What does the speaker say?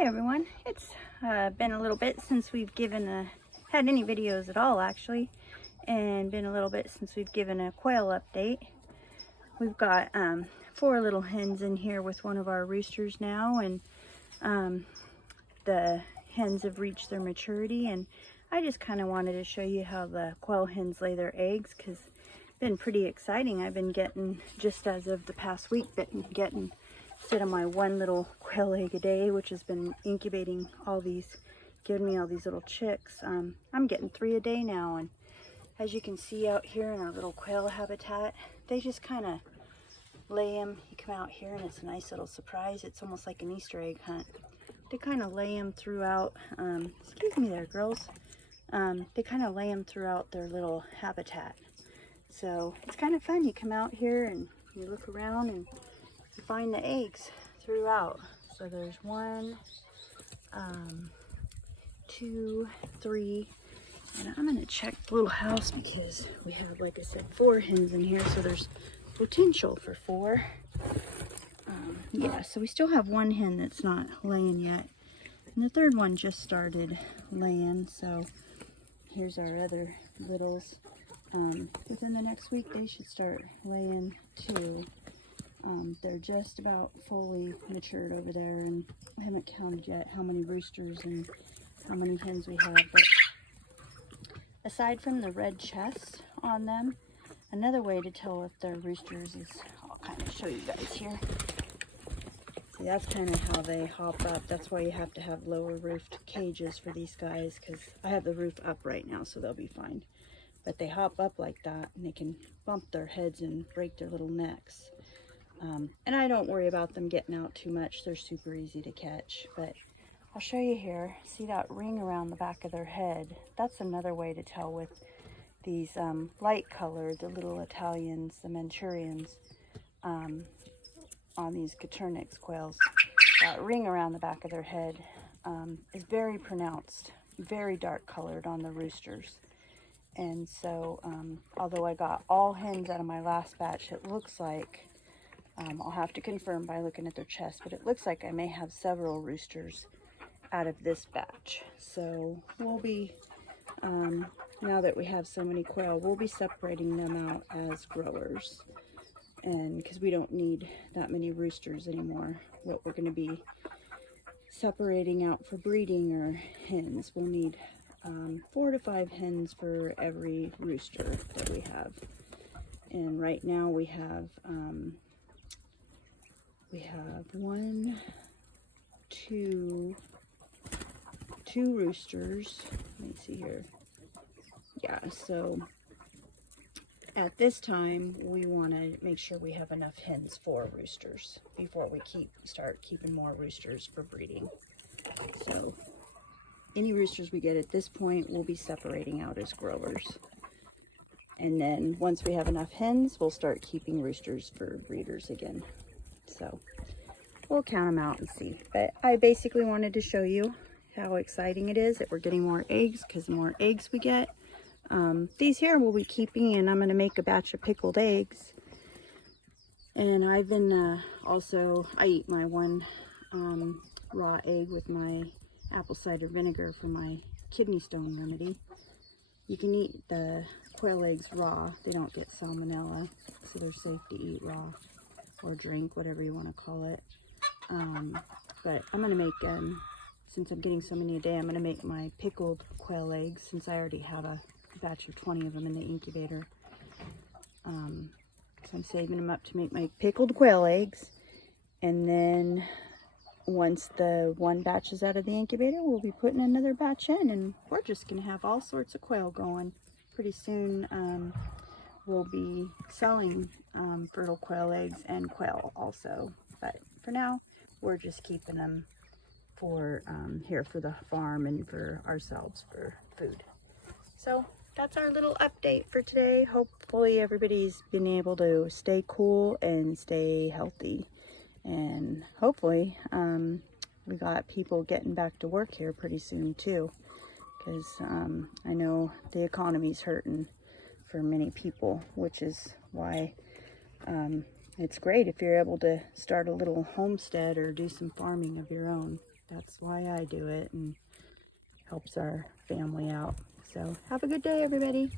Hey everyone, it's been a little bit since we've had any videos at all actually, and been a little bit since we've given a quail update. We've got 4 little hens in here with one of our roosters now, and the hens have reached their maturity, and I just kind of wanted to show you how the quail hens lay their eggs, because it's been pretty exciting. I've been getting, just as of the past week, instead of my 1 little quail egg a day, which has been incubating giving me all these little chicks, I'm getting 3 a day now. And as you can see out here in our little quail habitat, they just kind of lay them. You come out here and it's a nice little surprise. It's almost like an Easter egg hunt. They kind of lay them throughout, excuse me there girls, they kind of lay them throughout their little habitat. So it's kind of fun. You come out here and you look around and you find the eggs throughout. So there's 1, 2, 3, and I'm gonna check the little house because we have, like I said, 4 hens in here, so there's potential for 4. Yeah, so we still have 1 hen that's not laying yet, and the 3rd one just started laying. So here's our other littles. Within the next week they should start laying too. They're just about fully matured over there, and I haven't counted yet how many roosters and how many hens we have. But aside from the red chest on them, another way to tell if they're roosters is, I'll kind of show you guys here. See, that's kind of how they hop up. That's why you have to have lower roofed cages for these guys, because I have the roof up right now, so they'll be fine. But they hop up like that, and they can bump their heads and break their little necks. And I don't worry about them getting out too much. They're super easy to catch. But I'll show you here. See that ring around the back of their head? That's another way to tell with these light colored, the little Italians, the Manchurians, on these Caturnix quails. That ring around the back of their head is very pronounced, very dark colored on the roosters. And so, although I got all hens out of my last batch, it looks like, I'll have to confirm by looking at their chest, but it looks like I may have several roosters out of this batch. So we'll be, now that we have so many quail, we'll be separating them out as growers. And because we don't need that many roosters anymore, what we're going to be separating out for breeding are hens. We'll need 4 to 5 hens for every rooster that we have. And right now we have 2 roosters. Let me see here. Yeah, so at this time we want to make sure we have enough hens for roosters before we start keeping more roosters for breeding. So any roosters we get at this point we'll be separating out as growers. And then once we have enough hens, we'll start keeping roosters for breeders again. So we'll count them out and see. But I basically wanted to show you how exciting it is that we're getting more eggs, because the more eggs we get, these here we'll be keeping, and I'm going to make a batch of pickled eggs. And I've been I eat my 1 raw egg with my apple cider vinegar for my kidney stone remedy. You can eat the quail eggs raw. They don't get salmonella, so they're safe to eat raw or drink, whatever you want to call it. But I'm going to make, since I'm getting so many a day, I'm going to make my pickled quail eggs, since I already have a batch of 20 of them in the incubator. So I'm saving them up to make my pickled quail eggs. And then once the 1 batch is out of the incubator, we'll be putting another batch in, and we're just going to have all sorts of quail going. Pretty soon we'll be selling fertile quail eggs and quail also. But for now, we're just keeping them for here for the farm and for ourselves for food. So that's our little update for today. Hopefully everybody's been able to stay cool and stay healthy. And hopefully we got people getting back to work here pretty soon too, because I know the economy's hurting for many people, which is why it's great if you're able to start a little homestead or do some farming of your own. that's why I do it, and helps our family out. So have a good day, everybody.